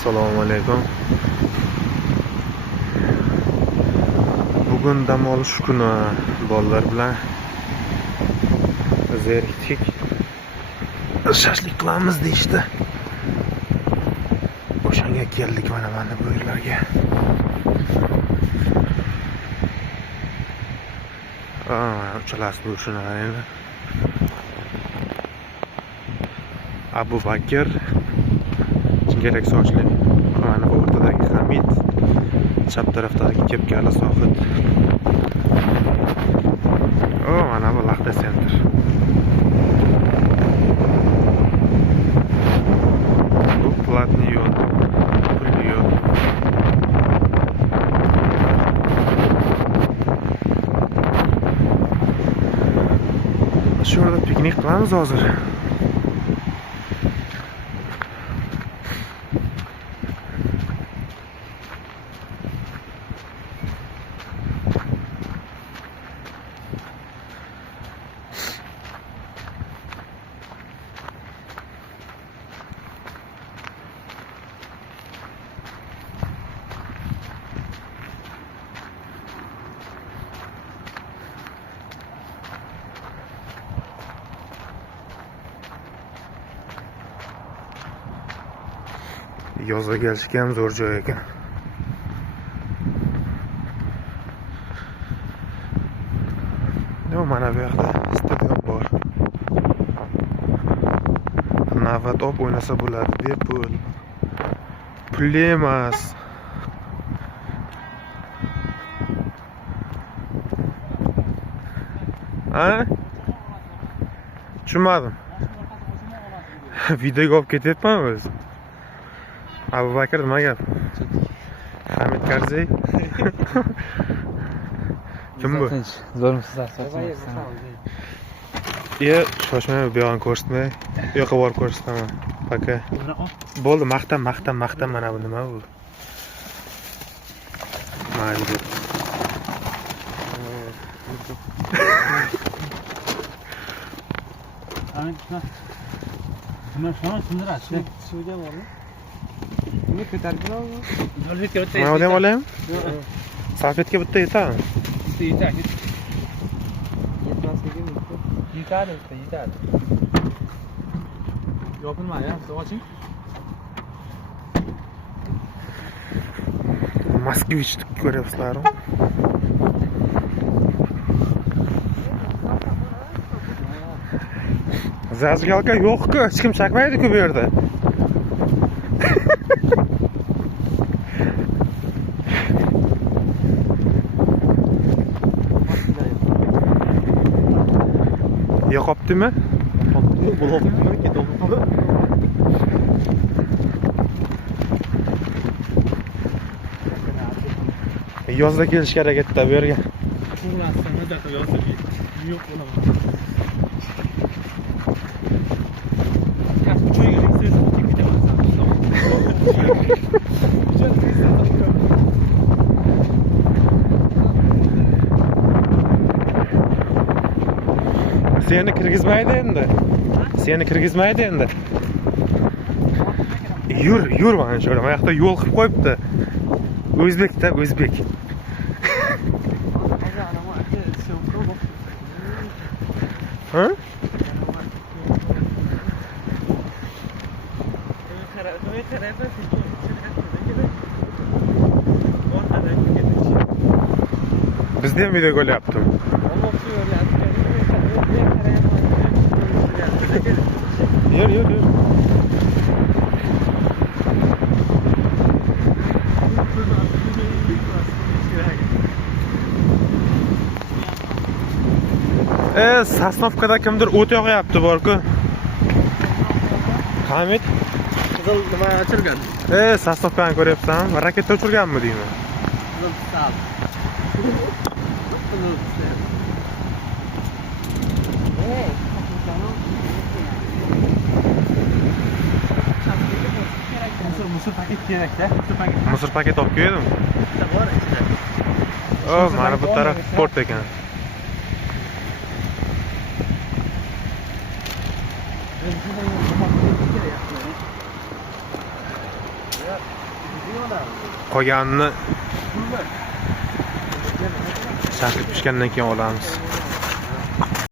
Assalomu alaykum. Bugun dam olish kuni bolalar bilan zerikdik. Shashlik qilamiz deyishdi. O'shanga keldik mana bu yerlarga. Uchalasi bu shunaqa. Abu Bakr jingalak sochli, mana bu o'rtadagi Hamid, chap tarafdagi kepkali Sohid. Mana bu Laxta Center. Bu platniy yo'l, pulli yo'l. Shu yerda piknik qilamiz hozir. Yozga kelishga ham zo'r joy ekan. Mana bu yoqda stadion bor. Navbat olib o'ynasa bo'ladi deb pulli emas. Tushunmadim. Videoga olib ketyapman o'zi. Abu Bakr nima gap? Hamid Karzai. Kim bu? Zo'rmisiz shoshmay bu yoqni ko'rsatmay. Bu yoqqa borib ko'rsataman. Paka. Bo'ldi, maqtam mana bu nima bu? Mayli. Hamid nima shuni tushuntirasiz? Suvga bormi? Nima ko'taribmi? Nima ham olaymi? Salfetka bitta yetadi. Yetadi. Yetmasligi mumkin. Yetadi. Yopilmadi, oching. Moskvich ko'ryapsizlarmi? Zazgalka yo'q-ku, hech kim chaqmaydi-ku bu yerda. Yo'qopdimi? Yozda kelish kerak edi bu yerga. Seni kirgizmaydi endi. Yur mana shu yerda. Yoqda yo'l qilib qo'yibdi. O'zbek. Ha? Bizda ham video qo'yaptim. Yur. Sasnovkada kimdir o't yoqyapti bor-ku. Hamid qizil nima ochilgan? Sasnovkani ko'ryapsanmi? Raketa uchirganmi deyman. Mısır paket kerak-da. Mısır paket olib keldim. Bor ichida. Mana bu taraf port ekan. Qolganini sasib pishgandan keyin olamiz.